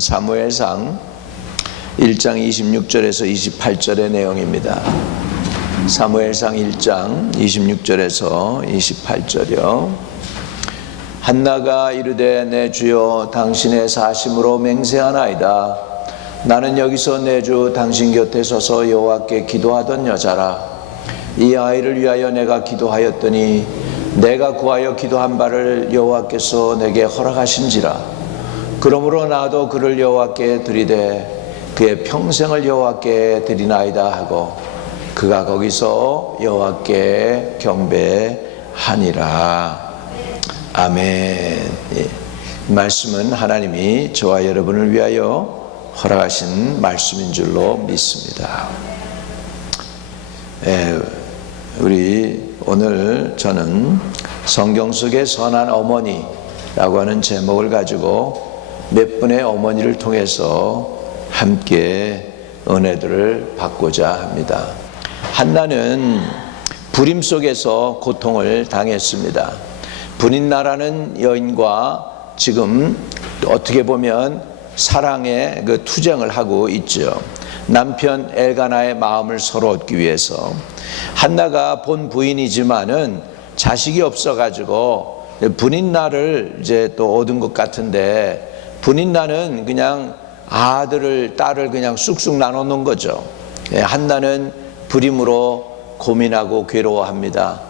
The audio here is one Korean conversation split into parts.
사무엘상 1장 26절에서 28절의 내용입니다. 사무엘상 1장 26절에서 28절이요. 한나가 이르되 내 주여 당신의 사심으로 맹세하나이다. 나는 여기서 내 주 당신 곁에 서서 여호와께 기도하던 여자라. 이 아이를 위하여 내가 기도하였더니 내가 구하여 기도한 바를 여호와께서 내게 허락하신지라. 그러므로 나도 그를 여호와께 드리되 그의 평생을 여호와께 드리나이다 하고 그가 거기서 여호와께 경배하니라. 아멘. 예. 말씀은 하나님이 저와 여러분을 위하여 허락하신 말씀인 줄로 믿습니다. 우리 오늘 저는 성경 속의 선한 어머니라고 하는 제목을 가지고 몇 분의 어머니를 통해서 함께 은혜들을 받고자 합니다. 한나는 불임 속에서 고통을 당했습니다. 브릿나라는 여인과 지금 어떻게 보면 사랑의 그 투쟁을 하고 있죠. 남편 엘가나의 마음을 서로 얻기 위해서. 한나가 본 부인이지만은 자식이 없어가지고 브릿나를 이제 또 얻은 것 같은데, 브릿나는 그냥 아들을 딸을 그냥 쑥쑥 나눠 놓은 거죠. 한나는 불임으로 고민하고 괴로워합니다.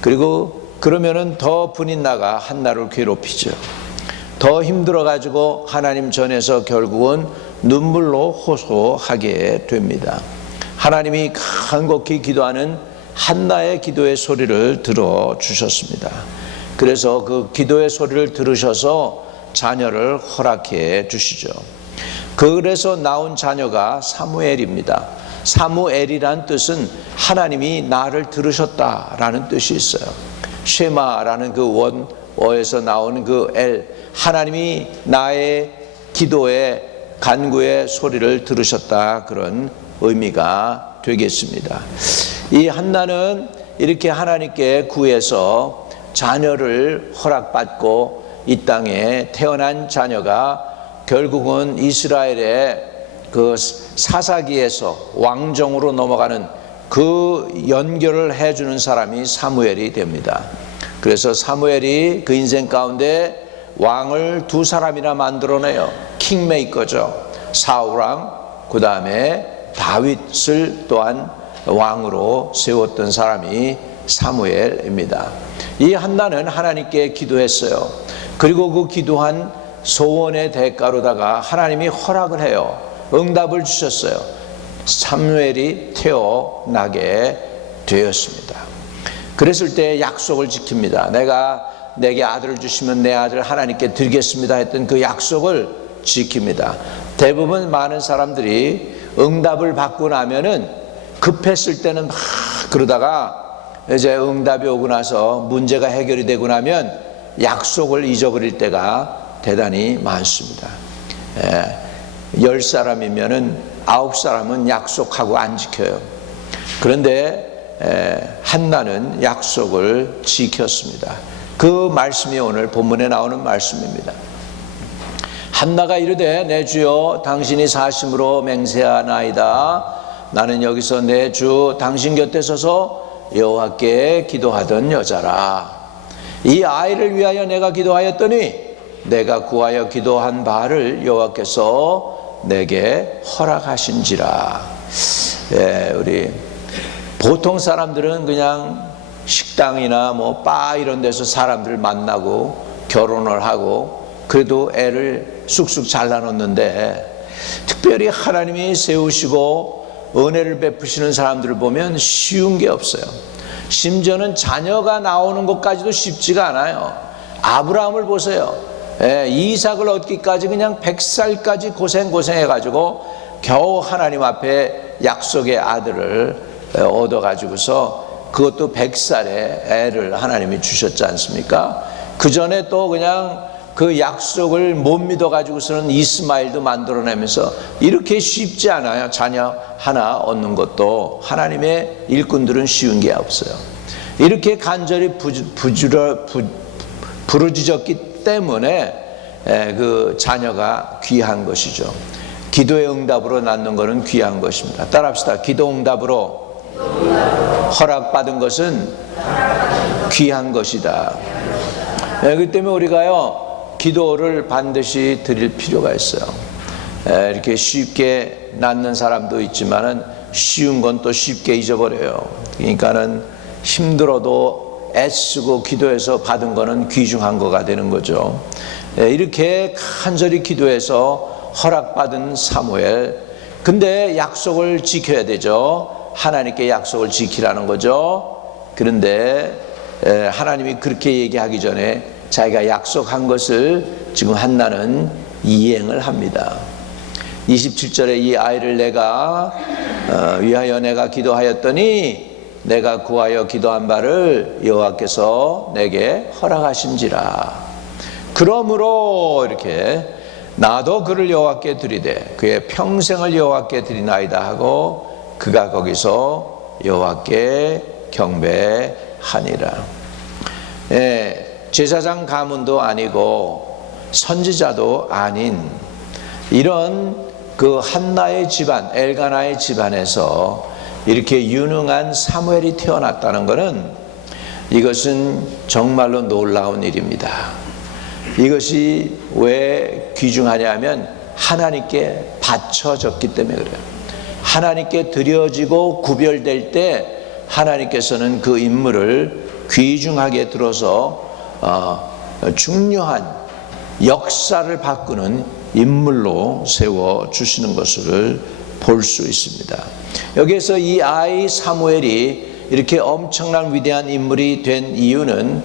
그리고 그러면은 더 브릿나가 한나를 괴롭히죠. 더 힘들어가지고 하나님 전에서 결국은 눈물로 호소하게 됩니다. 하나님이 간곡히 기도하는 한나의 기도의 소리를 들어주셨습니다. 그래서 그 기도의 소리를 들으셔서 자녀를 허락해 주시죠. 그래서 나온 자녀가 사무엘입니다. 사무엘이란 뜻은 하나님이 나를 들으셨다라는 뜻이 있어요. 쉐마라는 그 원어에서 나오는 그 엘, 하나님이 나의 기도의 간구의 소리를 들으셨다, 그런 의미가 되겠습니다. 이 한나는 이렇게 하나님께 구해서 자녀를 허락받고 이 땅에 태어난 자녀가 결국은 이스라엘의 그 사사기에서 왕정으로 넘어가는 그 연결을 해주는 사람이 사무엘이 됩니다. 그래서 사무엘이 그 인생 가운데 왕을 두 사람이나 만들어내요. 킹메이커죠. 사울왕, 그 다음에 다윗을 또한 왕으로 세웠던 사람이 사무엘입니다. 이 한나는 하나님께 기도했어요. 그리고 그 기도한 소원의 대가로다가 하나님이 허락을 해요. 응답을 주셨어요. 사무엘이 태어나게 되었습니다. 그랬을 때 약속을 지킵니다. 내게 아들을 주시면 내 아들을 하나님께 드리겠습니다 했던 그 약속을 지킵니다. 대부분 많은 사람들이 응답을 받고 나면은 급했을 때는 막 그러다가 이제 응답이 오고 나서 문제가 해결이 되고 나면 약속을 잊어버릴 때가 대단히 많습니다. 10사람이면은 9사람은 약속하고 안 지켜요. 그런데 한나는 약속을 지켰습니다. 그 말씀이 오늘 본문에 나오는 말씀입니다. 한나가 이르되 내 주여 당신이 사심으로 맹세하나이다. 나는 여기서 내 주 당신 곁에 서서 여호와께 기도하던 여자라. 이 아이를 위하여 내가 기도하였더니 내가 구하여 기도한 바를 여호와께서 내게 허락하신지라. 우리 보통 사람들은 그냥 식당이나 뭐 바 이런 데서 사람들 만나고 결혼을 하고 그래도 애를 쑥쑥 잘라놓는데, 특별히 하나님이 세우시고 은혜를 베푸시는 사람들을 보면 쉬운 게 없어요. 심지어는 자녀가 나오는 것까지도 쉽지가 않아요. 아브라함을 보세요. 이삭을 얻기까지 그냥 100살까지 고생해가지고 겨우 하나님 앞에 약속의 아들을 얻어가지고서 그것도 100살에 애를 하나님이 주셨지 않습니까? 그 전에 또 그냥 그 약속을 못 믿어가지고서는 이스마엘도 만들어내면서 이렇게 쉽지 않아요. 자녀 하나 얻는 것도 하나님의 일꾼들은 쉬운 게 없어요. 이렇게 간절히 부르짖었기 때문에 그 자녀가 귀한 것이죠. 기도의 응답으로 낳는 것은 귀한 것입니다. 따라합시다. 기도 응답으로 허락받은 것은 귀한 것이다. 그렇기 때문에 우리가요, 기도를 반드시 드릴 필요가 있어요. 이렇게 쉽게 낳는 사람도 있지만은 쉬운 건 또 쉽게 잊어버려요. 그러니까는 힘들어도 애쓰고 기도해서 받은 거는 귀중한 거가 되는 거죠. 이렇게 간절히 기도해서 허락받은 사무엘. 근데 약속을 지켜야 되죠. 하나님께 약속을 지키라는 거죠. 그런데 하나님이 그렇게 얘기하기 전에 자기가 약속한 것을 지금 한나는 이행을 합니다. 27절에 이 아이를 내가 위하여 내가 기도하였더니 내가 구하여 기도한 바를 여호와께서 내게 허락하신지라. 그러므로 이렇게 나도 그를 여호와께 드리되 그의 평생을 여호와께 드리나이다 하고 그가 거기서 여호와께 경배하니라. 제사장 가문도 아니고 선지자도 아닌 이런 그 한나의 집안, 엘가나의 집안에서 이렇게 유능한 사무엘이 태어났다는 것은 이것은 정말로 놀라운 일입니다. 이것이 왜 귀중하냐면 하나님께 바쳐졌기 때문에 그래요. 하나님께 드려지고 구별될 때 하나님께서는 그 인물을 귀중하게 들어서 중요한 역사를 바꾸는 인물로 세워주시는 것을 볼 수 있습니다. 여기에서 이 아이 사무엘이 이렇게 엄청난 위대한 인물이 된 이유는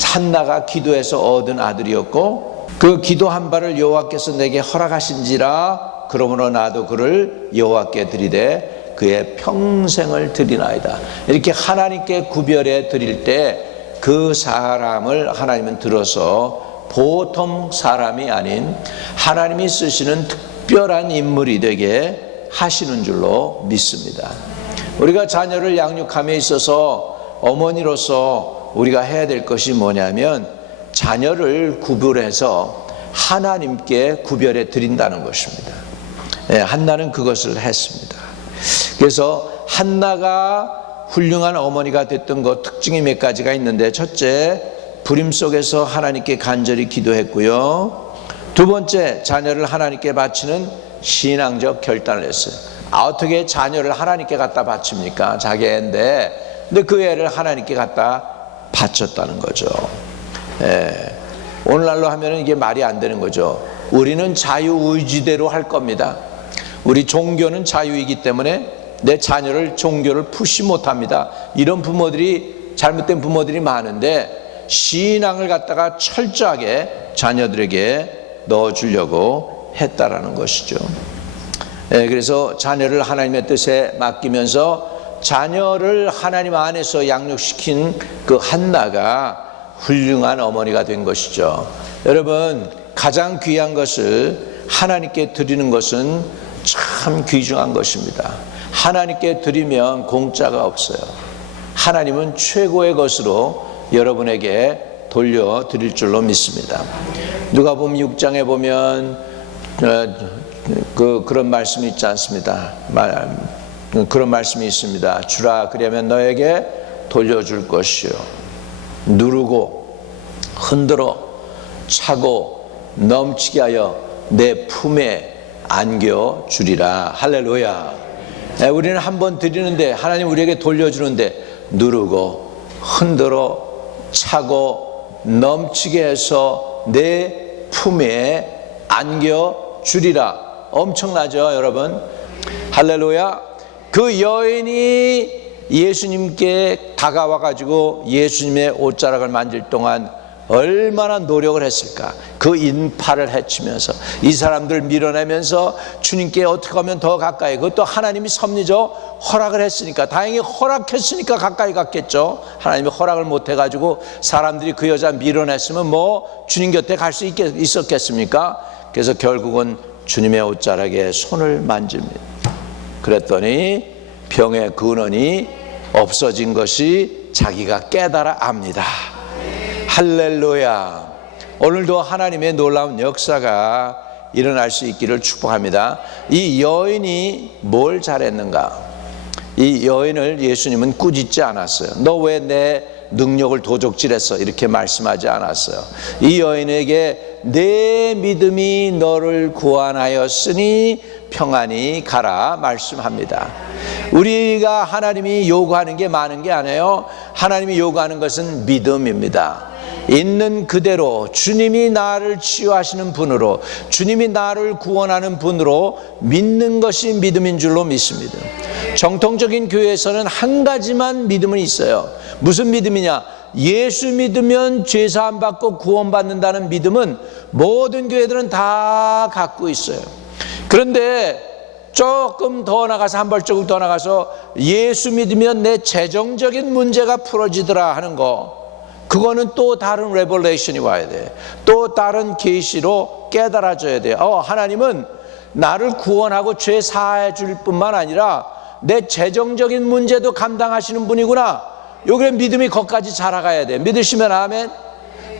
한나가 기도해서 얻은 아들이었고 그 기도한 바를 여호와께서 내게 허락하신지라. 그러므로 나도 그를 여호와께 드리되 그의 평생을 드리나이다. 이렇게 하나님께 구별해 드릴 때 그 사람을 하나님은 들어서 보통 사람이 아닌 하나님이 쓰시는 특별한 인물이 되게 하시는 줄로 믿습니다. 우리가 자녀를 양육함에 있어서 어머니로서 우리가 해야 될 것이 뭐냐면 자녀를 구별해서 하나님께 구별해 드린다는 것입니다. 한나는 그것을 했습니다. 그래서 한나가 훌륭한 어머니가 됐던 것 특징이 몇 가지가 있는데, 첫째, 불임 속에서 하나님께 간절히 기도했고요. 두 번째, 자녀를 하나님께 바치는 신앙적 결단을 했어요. 어떻게 자녀를 하나님께 갖다 바칩니까? 자기 애인데, 근데 그 애를 하나님께 갖다 바쳤다는 거죠. 오늘날로 하면 이게 말이 안 되는 거죠. 우리는 자유의지대로 할 겁니다. 우리 종교는 자유이기 때문에 내 자녀를 종교를 푸시 못합니다. 이런 부모들이, 잘못된 부모들이 많은데 신앙을 갖다가 철저하게 자녀들에게 넣어주려고 했다라는 것이죠. 그래서 자녀를 하나님의 뜻에 맡기면서 자녀를 하나님 안에서 양육시킨 그 한나가 훌륭한 어머니가 된 것이죠. 여러분, 가장 귀한 것을 하나님께 드리는 것은 참 귀중한 것입니다. 하나님께 드리면 공짜가 없어요. 하나님은 최고의 것으로 여러분에게 돌려드릴 줄로 믿습니다. 누가복음 6장에 보면 그런 말씀이 있지 않습니다. 그런 말씀이 있습니다. 주라 그러면 너에게 돌려줄 것이요 누르고 흔들어 차고 넘치게 하여 내 품에 안겨주리라. 할렐루야. 우리는 한번 드리는데 하나님 우리에게 돌려주는데 누르고 흔들어 차고 넘치게 해서 내 품에 안겨주리라. 엄청나죠 여러분? 할렐루야. 그 여인이 예수님께 다가와 가지고 예수님의 옷자락을 만질 동안 얼마나 노력을 했을까. 그 인파를 헤치면서 이 사람들 밀어내면서 주님께 어떻게 하면 더 가까이, 그것도 하나님이 섭리죠. 허락을 했으니까, 다행히 허락했으니까 가까이 갔겠죠. 하나님이 허락을 못 해가지고 사람들이 그 여자 밀어냈으면 뭐 주님 곁에 갈 수 있었겠습니까? 그래서 결국은 주님의 옷자락에 손을 만집니다. 그랬더니 병의 근원이 없어진 것이 자기가 깨달아 압니다. 할렐루야. 오늘도 하나님의 놀라운 역사가 일어날 수 있기를 축복합니다. 이 여인이 뭘 잘했는가? 이 여인을 예수님은 꾸짖지 않았어요. 너 왜 내 능력을 도적질했어? 이렇게 말씀하지 않았어요. 이 여인에게 내 믿음이 너를 구원하였으니 평안히 가라 말씀합니다. 우리가 하나님이 요구하는 게 많은 게 아니에요. 하나님이 요구하는 것은 믿음입니다. 있는 그대로 주님이 나를 치유하시는 분으로, 주님이 나를 구원하는 분으로 믿는 것이 믿음인 줄로 믿습니다. 정통적인 교회에서는 한 가지만 믿음은 있어요. 무슨 믿음이냐? 예수 믿으면 죄사함 받고 구원받는다는 믿음은 모든 교회들은 다 갖고 있어요. 그런데 조금 더 나가서, 한 발자국 더 나가서 예수 믿으면 내 재정적인 문제가 풀어지더라 하는 거, 그거는 또 다른 레벨레이션이 와야 돼. 또 다른 계시로 깨달아져야 돼요. 하나님은 나를 구원하고 죄 사해 줄 뿐만 아니라 내 재정적인 문제도 감당하시는 분이구나. 여기에 믿음이 거기까지 자라가야 돼. 믿으시면 아멘.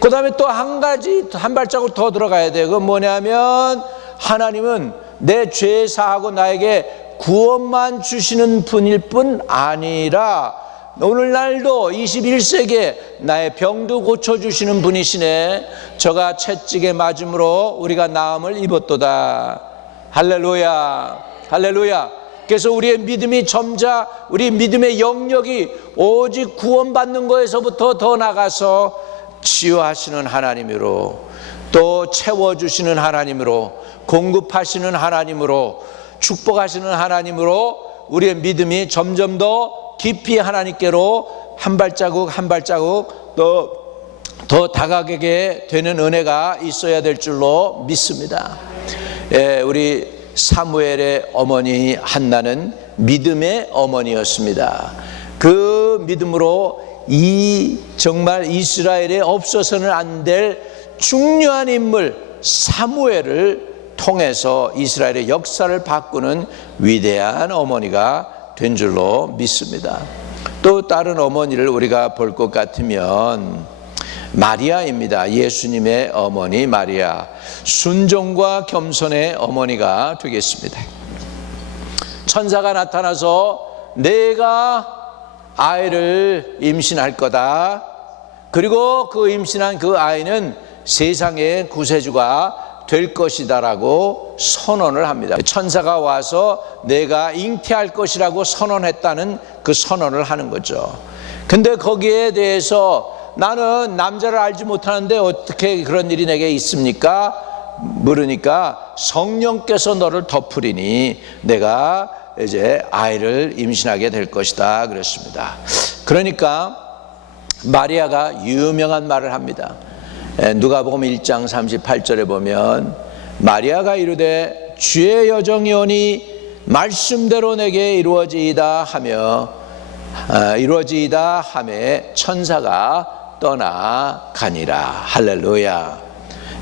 그 다음에 또 한 가지, 한 발자국 더 들어가야 돼. 그건 뭐냐면 하나님은 내 죄 사하고 나에게 구원만 주시는 분일 뿐 아니라 오늘날도 21세기에 나의 병도 고쳐주시는 분이시네. 저가 채찍에 맞음으로 우리가 나음을 입었도다. 할렐루야, 할렐루야. 그래서 우리의 믿음이 점자, 우리 믿음의 영역이 오직 구원받는 거에서부터 더 나가서 치유하시는 하나님으로, 또 채워주시는 하나님으로, 공급하시는 하나님으로, 축복하시는 하나님으로 우리의 믿음이 점점 더 깊이 하나님께로 한 발자국 한 발자국 더 다가가게 되는 은혜가 있어야 될 줄로 믿습니다. 우리 사무엘의 어머니 한나는 믿음의 어머니였습니다. 그 믿음으로 정말 이스라엘에 없어서는 안 될 중요한 인물 사무엘을 통해서 이스라엘의 역사를 바꾸는 위대한 어머니가 된 줄로 믿습니다. 또 다른 어머니를 우리가 볼 것 같으면 마리아입니다. 예수님의 어머니 마리아, 순종과 겸손의 어머니가 되겠습니다. 천사가 나타나서 내가 아이를 임신할 거다, 그리고 그 임신한 그 아이는 세상의 구세주가 될 것이다라고 선언을 합니다. 천사가 와서 내가 잉태할 것이라고 선언했다는 그 선언을 하는 거죠. 근데 거기에 대해서 나는 남자를 알지 못하는데 어떻게 그런 일이 내게 있습니까? 물으니까 성령께서 너를 덮으리니 내가 이제 아이를 임신하게 될 것이다 그랬습니다. 그러니까 마리아가 유명한 말을 합니다. 누가복음 1장 38절에 보면 마리아가 이르되 주의 여정이오니 말씀대로 내게 이루어지이다 하매 천사가 떠나가니라. 할렐루야.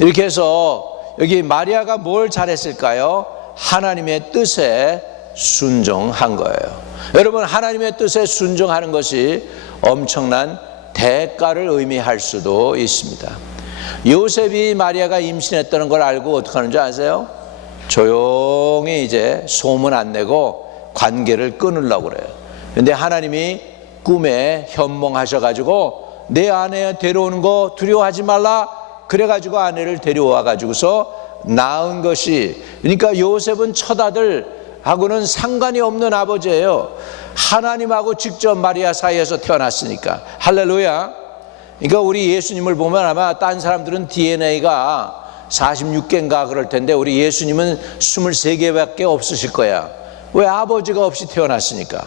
이렇게 해서 여기 마리아가 뭘 잘했을까요? 하나님의 뜻에 순종한 거예요. 여러분, 하나님의 뜻에 순종하는 것이 엄청난 대가를 의미할 수도 있습니다. 요셉이 마리아가 임신했다는 걸 알고 어떻게 하는 줄 아세요? 조용히 이제 소문 안 내고 관계를 끊으려고 그래요. 그런데 하나님이 꿈에 현몽하셔가지고 내 아내 데려오는 거 두려워하지 말라, 그래가지고 아내를 데려와 가지고서 낳은 것이, 그러니까 요셉은 첫아들하고는 상관이 없는 아버지예요. 하나님하고 직접 마리아 사이에서 태어났으니까. 할렐루야. 그러니까 우리 예수님을 보면 아마 딴 사람들은 DNA가 46개인가 그럴 텐데 우리 예수님은 23개밖에 없으실 거야. 왜? 아버지가 없이 태어났으니까.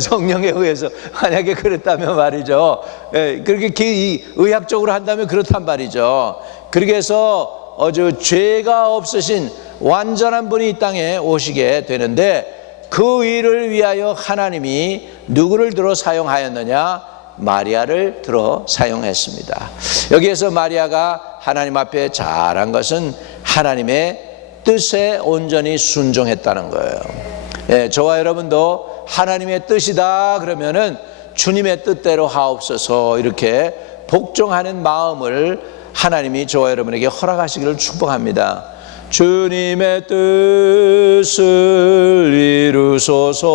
성령에 의해서. 만약에 그랬다면 말이죠. 그렇게 의학적으로 한다면 그렇단 말이죠. 그렇게 해서 죄가 없으신 완전한 분이 이 땅에 오시게 되는데, 그 일을 위하여 하나님이 누구를 들어 사용하였느냐? 마리아를 들어 사용했습니다. 여기에서 마리아가 하나님 앞에 잘한 것은 하나님의 뜻에 온전히 순종했다는 거예요. 저와 여러분도 하나님의 뜻이다 그러면은 주님의 뜻대로 하옵소서 이렇게 복종하는 마음을 하나님이 저와 여러분에게 허락하시기를 축복합니다. 주님의 뜻을 이루소서.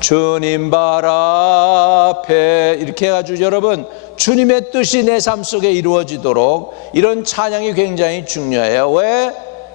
주님 발 앞에 이렇게 해가지고 여러분 주님의 뜻이 내 삶 속에 이루어지도록 이런 찬양이 굉장히 중요해요. 왜?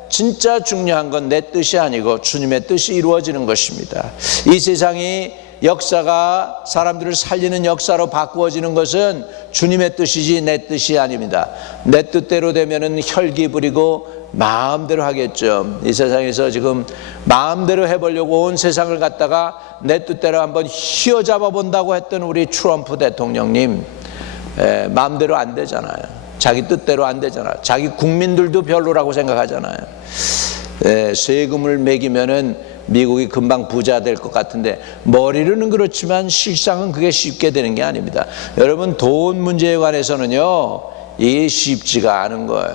진짜 중요한 건 내 뜻이 아니고 주님의 뜻이 이루어지는 것입니다. 이 세상이 역사가 사람들을 살리는 역사로 바꾸어지는 것은 주님의 뜻이지 내 뜻이 아닙니다. 내 뜻대로 되면은 혈기 부리고 마음대로 하겠죠. 이 세상에서 지금 마음대로 해보려고 온 세상을 갖다가 내 뜻대로 한번 휘어잡아 본다고 했던 우리 트럼프 대통령님, 마음대로 안 되잖아요. 자기 뜻대로 안 되잖아요. 자기 국민들도 별로라고 생각하잖아요. 세금을 매기면은 미국이 금방 부자 될 것 같은데 머리로는 그렇지만 실상은 그게 쉽게 되는 게 아닙니다. 여러분 돈 문제에 관해서는요 이게 쉽지가 않은 거예요.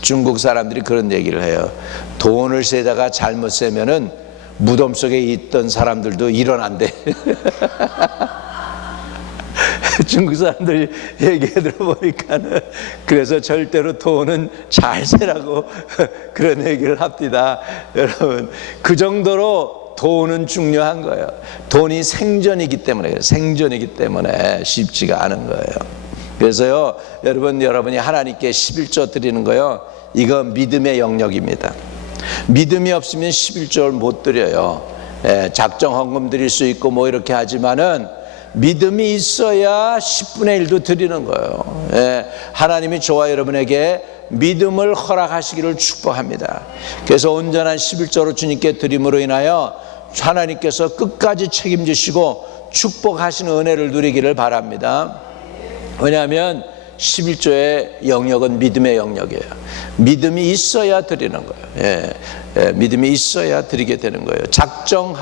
중국 사람들이 그런 얘기를 해요. 돈을 세다가 잘못 세면은 무덤 속에 있던 사람들도 일어난대. 중국 사람들 얘기 들어보니까는 그래서 절대로 돈은 잘 세라고 그런 얘기를 합니다. 여러분 그 정도로 돈은 중요한 거예요. 돈이 생존이기 때문에 쉽지가 않은 거예요. 그래서요 여러분이 하나님께 11조 드리는 거요 이거 믿음의 영역입니다. 믿음이 없으면 11조를 못 드려요. 작정 헌금 드릴 수 있고 뭐 이렇게 하지만은 믿음이 있어야 10분의 1도 드리는 거예요. 하나님이 저와 여러분에게 믿음을 허락하시기를 축복합니다. 그래서 온전한 11조로 주님께 드림으로 인하여 하나님께서 끝까지 책임지시고 축복하시는 은혜를 누리기를 바랍니다. 왜냐하면 11조의 영역은 믿음의 영역이에요. 믿음이 있어야 드리는 거예요. 믿음이 있어야 드리게 되는 거예요. 작정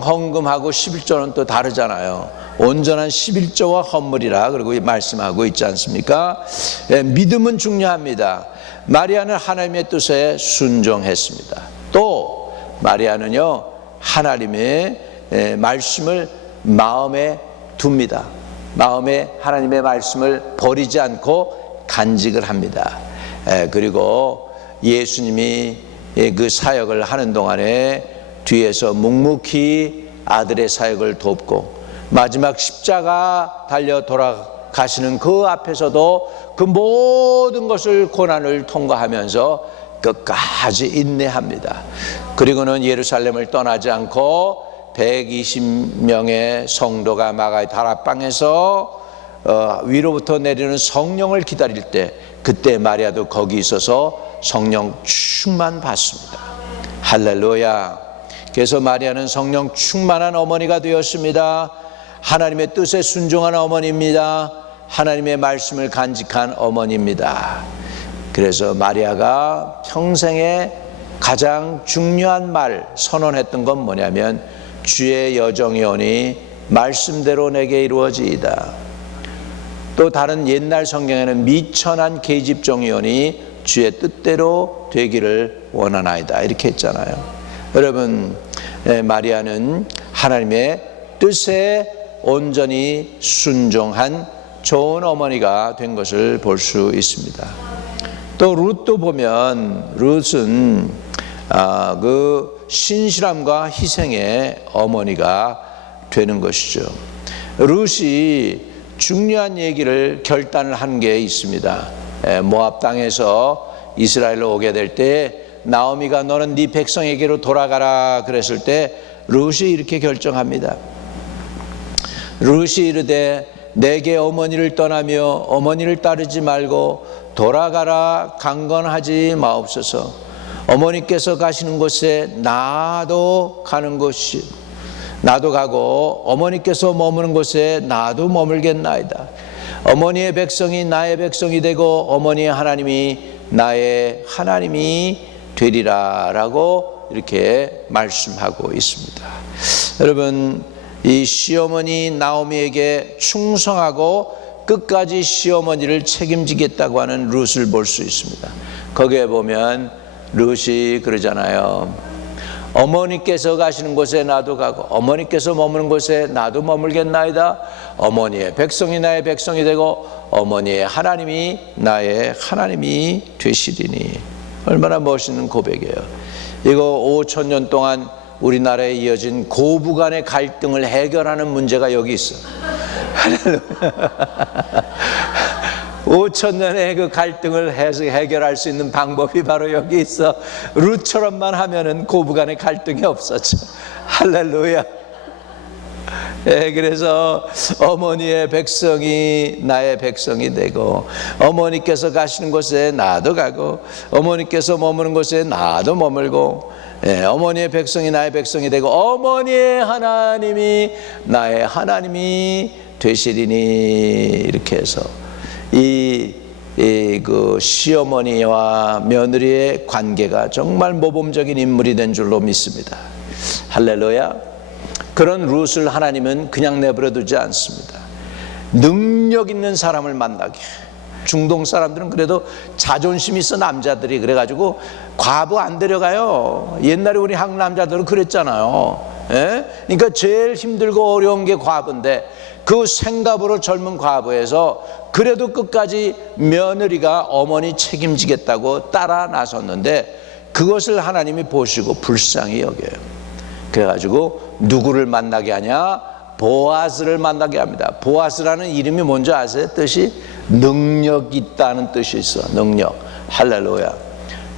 헌금하고 11조는 또 다르잖아요. 온전한 11조와 헌물이라 그리고 말씀하고 있지 않습니까? 믿음은 중요합니다. 마리아는 하나님의 뜻에 순종했습니다. 또 마리아는요 하나님의 말씀을 마음에 둡니다. 마음에 하나님의 말씀을 버리지 않고 간직을 합니다. 그리고 예수님이 그 사역을 하는 동안에 뒤에서 묵묵히 아들의 사역을 돕고 마지막 십자가 달려 돌아가시는 그 앞에서도 그 모든 것을 고난을 통과하면서 끝까지 인내합니다. 그리고는 예루살렘을 떠나지 않고 120명의 성도가 마가의 다락방에서 위로부터 내리는 성령을 기다릴 때 그때 마리아도 거기 있어서 성령 충만 받습니다. 할렐루야. 그래서 마리아는 성령 충만한 어머니가 되었습니다. 하나님의 뜻에 순종한 어머니입니다. 하나님의 말씀을 간직한 어머니입니다. 그래서 마리아가 평생에 가장 중요한 말 선언했던 건 뭐냐면 주의 여정이 오니 말씀대로 내게 이루어지이다. 또 다른 옛날 성경에는 미천한 계집종이 오니 주의 뜻대로 되기를 원하나이다 이렇게 했잖아요. 여러분 마리아는 하나님의 뜻에 온전히 순종한 좋은 어머니가 된 것을 볼 수 있습니다. 또 룻도 보면 룻은 그 신실함과 희생의 어머니가 되는 것이죠. 룻이 중요한 얘기를 결단을 한 게 있습니다. 모압 땅에서 이스라엘로 오게 될 때 나오미가 너는 네 백성에게로 돌아가라 그랬을 때 룻이 이렇게 결정합니다. 룻이 이르되 내게 어머니를 떠나며 어머니를 따르지 말고 돌아가라 강건하지 마옵소서. 어머니께서 가시는 곳에 나도 가는 곳이 나도 가고 어머니께서 머무는 곳에 나도 머물겠나이다. 어머니의 백성이 나의 백성이 되고 어머니의 하나님이 나의 하나님이 되리라 라고 이렇게 말씀하고 있습니다. 여러분 이 시어머니 나오미에게 충성하고 끝까지 시어머니를 책임지겠다고 하는 룻을 볼 수 있습니다. 거기에 보면 룻이 그러잖아요. 어머니께서 가시는 곳에 나도 가고 어머니께서 머무는 곳에 나도 머물겠나이다. 어머니의 백성이 나의 백성이 되고 어머니의 하나님이 나의 하나님이 되시리니. 얼마나 멋있는 고백이에요. 이거 5,000년 동안 우리나라에 이어진 고부 간의 갈등을 해결하는 문제가 여기 있어. 5,000년의 그 갈등을 해결할 수 있는 방법이 바로 여기 있어. 룻처럼만 하면은 고부 간의 갈등이 없었죠. 할렐루야. 그래서 어머니의 백성이 나의 백성이 되고 어머니께서 가시는 곳에 나도 가고 어머니께서 머무는 곳에 나도 머물고 어머니의 백성이 나의 백성이 되고 어머니의 하나님이 나의 하나님이 되시리니. 이렇게 해서 그 시어머니와 며느리의 관계가 정말 모범적인 인물이 된 줄로 믿습니다. 할렐루야. 그런 룻을 하나님은 그냥 내버려 두지 않습니다. 능력 있는 사람을 만나게. 중동 사람들은 그래도 자존심 있어, 남자들이. 그래가지고 과부 안 데려가요. 옛날에 우리 한국 남자들은 그랬잖아요. 그러니까 제일 힘들고 어려운 게 과부인데 그 생갑으로 젊은 과부에서 그래도 끝까지 며느리가 어머니 책임지겠다고 따라 나섰는데 그것을 하나님이 보시고 불쌍히 여겨요. 그래가지고 누구를 만나게 하냐? 보아스를 만나게 합니다. 보아스라는 이름이 뭔지 아세요? 뜻이 능력 있다는 뜻이 있어. 능력. 할렐루야.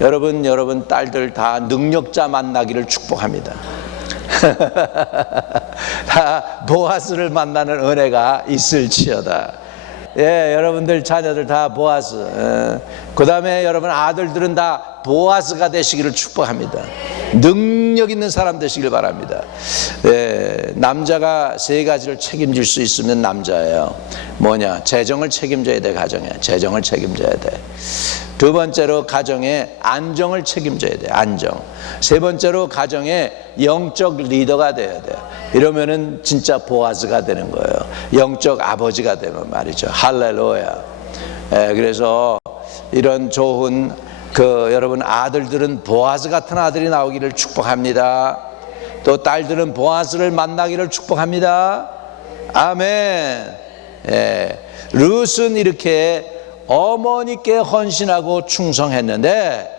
여러분 딸들 다 능력자 만나기를 축복합니다. 다 보아스를 만나는 은혜가 있을지어다. 여러분들 자녀들 다 보아스. 그 다음에 여러분 아들들은 다 보아스가 되시기를 축복합니다. 능력 있는 사람 되시길 바랍니다. 남자가 세 가지를 책임질 수 있으면 남자예요. 뭐냐? 재정을 책임져야 돼. 가정에 재정을 책임져야 돼. 두 번째로 가정에 안정을 책임져야 돼. 안정. 세 번째로 가정에 영적 리더가 돼야 돼. 이러면은 진짜 보아스가 되는 거예요. 영적 아버지가 되면 말이죠. 할렐루야. 그래서 이런 좋은 여러분 아들들은 보아스 같은 아들이 나오기를 축복합니다. 또 딸들은 보아스를 만나기를 축복합니다. 아멘. 룻은 이렇게 어머니께 헌신하고 충성했는데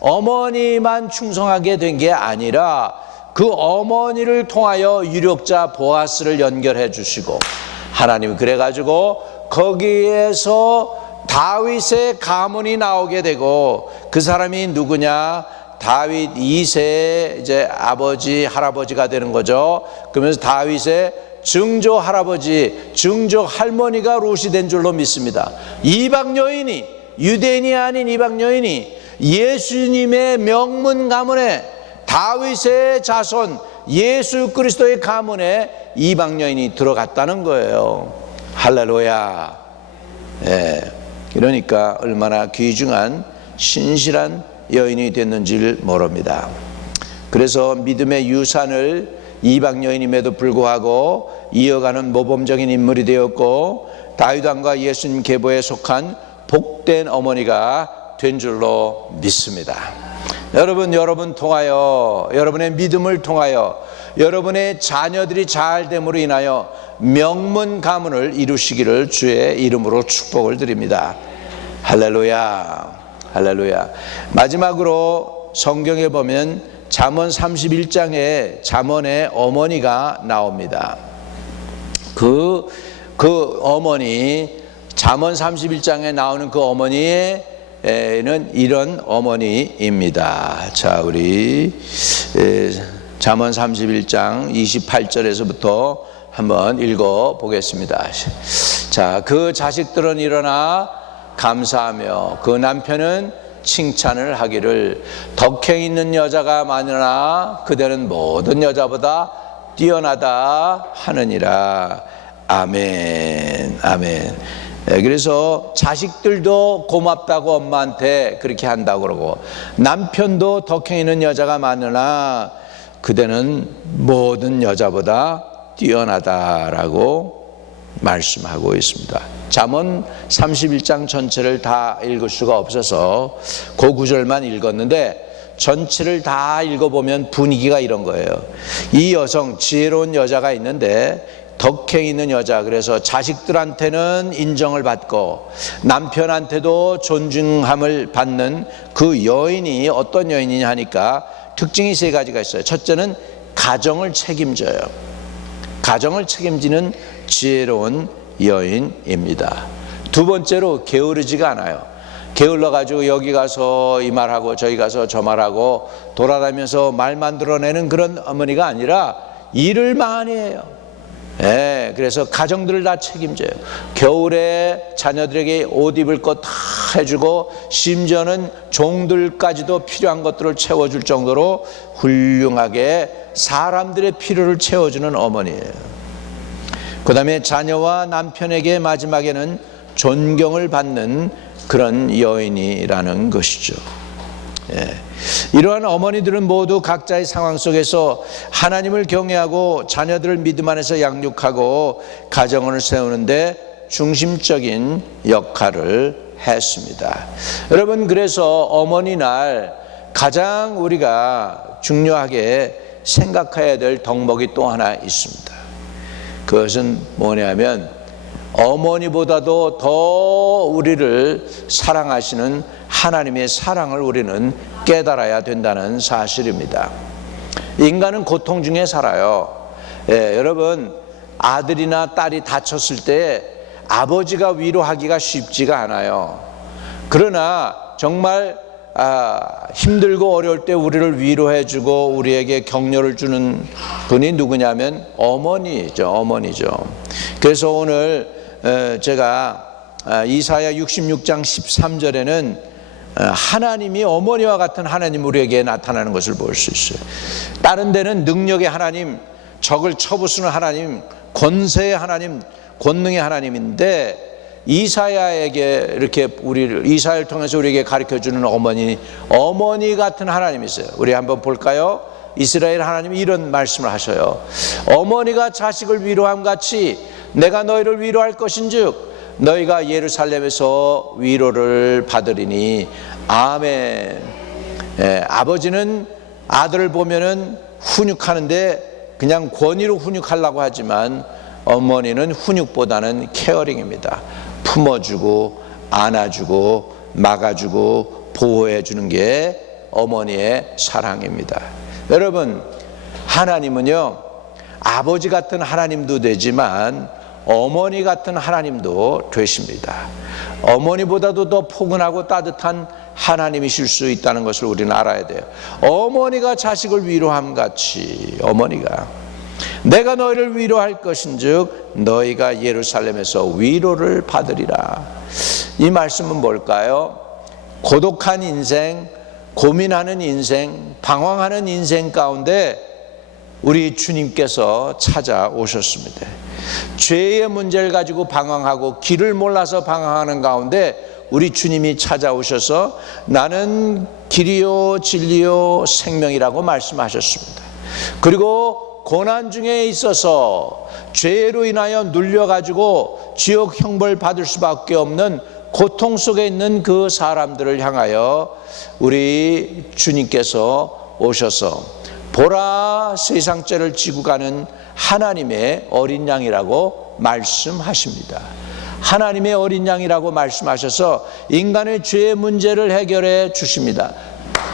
어머니만 충성하게 된 게 아니라 그 어머니를 통하여 유력자 보아스를 연결해 주시고 하나님이 그래가지고 거기에서 다윗의 가문이 나오게 되고 그 사람이 누구냐? 다윗 2세 이제 아버지 할아버지가 되는 거죠. 그러면서 다윗의 증조 할아버지, 증조 할머니가 룻이 된 줄로 믿습니다. 이방 여인이, 유대인이 아닌 이방 여인이 예수님의 명문 가문에, 다윗의 자손 예수 그리스도의 가문에 이방 여인이 들어갔다는 거예요. 할렐루야. 그러니까 얼마나 귀중한 신실한 여인이 됐는지를 모릅니다. 그래서 믿음의 유산을 이방 여인임에도 불구하고 이어가는 모범적인 인물이 되었고 다윗 왕과 예수님 계보에 속한 복된 어머니가 된 줄로 믿습니다. 여러분 통하여, 여러분의 믿음을 통하여 여러분의 자녀들이 잘됨으로 인하여 명문 가문을 이루시기를 주의 이름으로 축복을 드립니다. 할렐루야. 할렐루야. 마지막으로 성경에 보면 잠언 31장에 잠언의 어머니가 나옵니다. 그 어머니, 잠언 31장에 나오는 그 어머니는 이런 어머니입니다. 자, 우리 잠언 31장 28절에서부터 한번 읽어 보겠습니다. 자, 그 자식들은 일어나 감사하며 그 남편은 칭찬을 하기를 덕행 있는 여자가 많으나 그대는 모든 여자보다 뛰어나다 하느니라. 아멘. 아멘. 그래서 자식들도 고맙다고 엄마한테 그렇게 한다고 그러고 남편도 덕행 있는 여자가 많으나 그대는 모든 여자보다 뛰어나다라고 말씀하고 있습니다. 잠언 31장 전체를 다 읽을 수가 없어서 그 구절만 읽었는데 전체를 다 읽어보면 분위기가 이런 거예요. 이 여성, 지혜로운 여자가 있는데 덕행 있는 여자, 그래서 자식들한테는 인정을 받고 남편한테도 존중함을 받는 그 여인이 어떤 여인이냐 하니까 특징이 세 가지가 있어요. 첫째는 가정을 책임져요. 가정을 책임지는 지혜로운 여인입니다. 두 번째로 게으르지가 않아요. 게을러가지고 여기 가서 이 말하고 저기 가서 저 말하고 돌아다니면서 말 만들어내는 그런 어머니가 아니라 일을 많이 해요. 그래서 가정들을 다 책임져요. 겨울에 자녀들에게 옷 입을 것 다 해주고 심지어는 종들까지도 필요한 것들을 채워줄 정도로 훌륭하게 사람들의 필요를 채워주는 어머니예요. 그 다음에 자녀와 남편에게 마지막에는 존경을 받는 그런 여인이라는 것이죠. 이러한 어머니들은 모두 각자의 상황 속에서 하나님을 경외하고 자녀들을 믿음 안에서 양육하고 가정을 세우는데 중심적인 역할을 했습니다. 여러분, 그래서 어머니 날 가장 우리가 중요하게 생각해야 될 덕목이 또 하나 있습니다. 그것은 뭐냐면 어머니보다도 더 우리를 사랑하시는 하나님의 사랑을 우리는 깨달아야 된다는 사실입니다. 인간은 고통 중에 살아요. 여러분, 아들이나 딸이 다쳤을 때 아버지가 위로하기가 쉽지가 않아요. 그러나 정말 힘들고 어려울 때 우리를 위로해주고 우리에게 격려를 주는 분이 누구냐면 어머니죠. 그래서 오늘 제가 이사야 66장 13절에는 하나님이 어머니와 같은 하나님 우리에게 나타나는 것을 볼 수 있어요. 다른 데는 능력의 하나님, 적을 쳐부수는 하나님, 권세의 하나님, 권능의 하나님인데 이사야에게 이렇게 이사야를 통해서 우리에게 가르쳐주는 어머니 같은 하나님이 있어요. 우리 한번 볼까요? 이스라엘 하나님이 이런 말씀을 하셔요. 어머니가 자식을 위로함 같이 내가 너희를 위로할 것인즉 너희가 예루살렘에서 위로를 받으리니 아멘. 아버지는 아들을 보면은 훈육하는데 그냥 권위로 훈육하려고 하지만 어머니는 훈육보다는 케어링입니다. 품어주고 안아주고 막아주고 보호해주는 게 어머니의 사랑입니다. 여러분, 하나님은요 아버지 같은 하나님도 되지만 어머니 같은 하나님도 되십니다. 어머니보다도 더 포근하고 따뜻한 하나님이실 수 있다는 것을 우리는 알아야 돼요. 어머니가 자식을 위로함 같이 어머니가 내가 너희를 위로할 것인즉 너희가 예루살렘에서 위로를 받으리라. 이 말씀은 뭘까요? 고독한 인생, 고민하는 인생, 방황하는 인생 가운데 우리 주님께서 찾아오셨습니다. 죄의 문제를 가지고 방황하고 길을 몰라서 방황하는 가운데 우리 주님이 찾아오셔서 나는 길이요 진리요 생명이라고 말씀하셨습니다. 그리고 고난 중에 있어서 죄로 인하여 눌려가지고 지옥 형벌 받을 수밖에 없는 고통 속에 있는 그 사람들을 향하여 우리 주님께서 오셔서 보라 세상 죄를 지고 가는 하나님의 어린 양이라고 말씀하십니다. 하나님의 어린 양이라고 말씀하셔서 인간의 죄의 문제를 해결해 주십니다.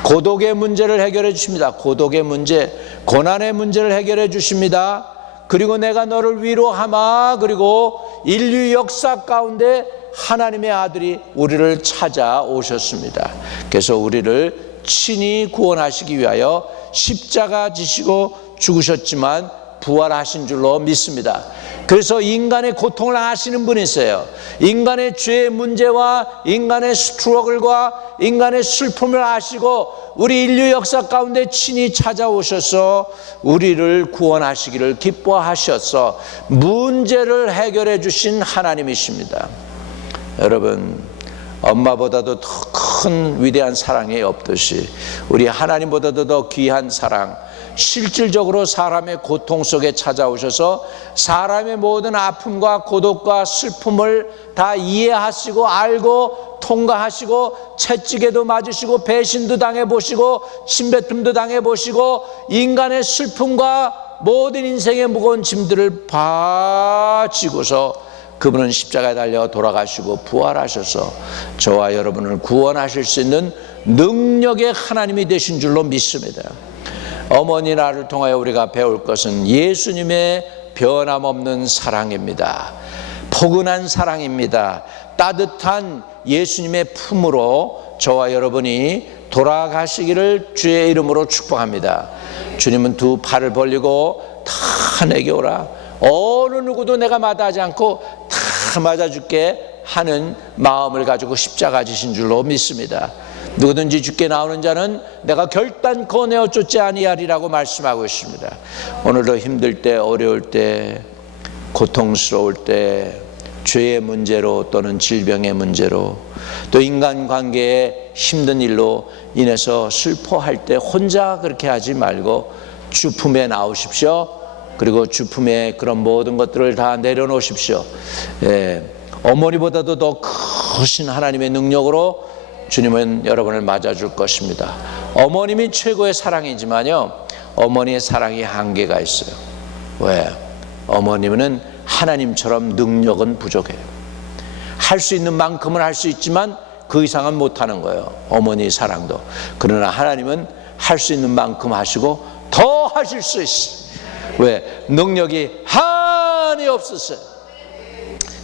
고독의 문제를 해결해 주십니다. 고독의 문제, 고난의 문제를 해결해 주십니다. 그리고 내가 너를 위로하마. 그리고 인류 역사 가운데 하나님의 아들이 우리를 찾아오셨습니다. 그래서 우리를 친히 구원하시기 위하여 십자가 지시고 죽으셨지만 부활하신 줄로 믿습니다. 그래서 인간의 고통을 아시는 분이 있어요. 인간의 죄의 문제와 인간의 스트러글과 인간의 슬픔을 아시고 우리 인류 역사 가운데 친히 찾아오셔서 우리를 구원하시기를 기뻐하셔서 문제를 해결해 주신 하나님이십니다. 여러분, 엄마보다도 더 큰 위대한 사랑이 없듯이 우리 하나님보다도 더 귀한 사랑, 실질적으로 사람의 고통 속에 찾아오셔서 사람의 모든 아픔과 고독과 슬픔을 다 이해하시고 알고 통과하시고 채찍에도 맞으시고 배신도 당해보시고 침뱉음도 당해보시고 인간의 슬픔과 모든 인생의 무거운 짐들을 바치고서 그분은 십자가에 달려 돌아가시고 부활하셔서 저와 여러분을 구원하실 수 있는 능력의 하나님이 되신 줄로 믿습니다. 어머니 나를 통하여 우리가 배울 것은 예수님의 변함없는 사랑입니다. 포근한 사랑입니다. 따뜻한 예수님의 품으로 저와 여러분이 돌아가시기를 주의 이름으로 축복합니다. 주님은 두 팔을 벌리고 다 내게 오라, 어느 누구도 내가 마다하지 않고 다 맞아줄게 하는 마음을 가지고 십자가 지신 줄로 믿습니다. 누구든지 주께 나오는 자는 내가 결단코 내어 쫓지 아니하리라고 말씀하고 있습니다. 오늘도 힘들 때, 어려울 때, 고통스러울 때, 죄의 문제로 또는 질병의 문제로 또 인간관계에 힘든 일로 인해서 슬퍼할 때 혼자 그렇게 하지 말고 주 품에 나오십시오. 그리고 주 품에 그런 모든 것들을 다 내려놓으십시오. 어머니보다도 더 크신 하나님의 능력으로 주님은 여러분을 맞아줄 것입니다. 어머님이 최고의 사랑이지만요, 어머니의 사랑이 한계가 있어요. 왜? 어머님은 하나님처럼 능력은 부족해요. 할 수 있는 만큼은 할 수 있지만 그 이상은 못하는 거예요, 어머니의 사랑도. 그러나 하나님은 할 수 있는 만큼 하시고 더 하실 수 있어요. 왜? 능력이 한이 없으세요.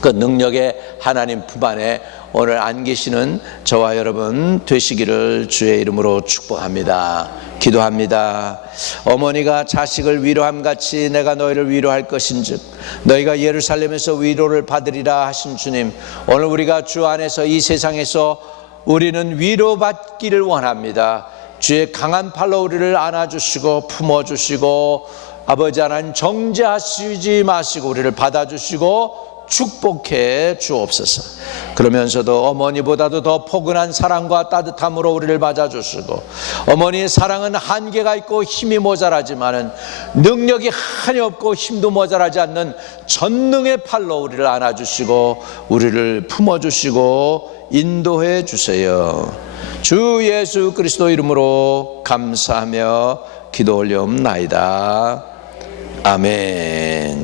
그 능력의 하나님 품 안에 오늘 안 계시는 저와 여러분 되시기를 주의 이름으로 축복합니다. 기도합니다. 어머니가 자식을 위로함같이 내가 너희를 위로할 것인즉 너희가 예루살렘에서 위로를 받으리라 하신 주님, 오늘 우리가 주 안에서 이 세상에서 우리는 위로받기를 원합니다. 주의 강한 팔로 우리를 안아주시고 품어주시고 아버지 하나님 정죄하시지 마시고 우리를 받아주시고 축복해 주옵소서. 그러면서도 어머니보다도 더 포근한 사랑과 따뜻함으로 우리를 맞아주시고, 어머니의 사랑은 한계가 있고 힘이 모자라지만은 능력이 한이 없고 힘도 모자라지 않는 전능의 팔로 우리를 안아주시고 우리를 품어주시고 인도해 주세요. 주 예수 그리스도 이름으로 감사하며 기도 올려옵나이다. 아멘.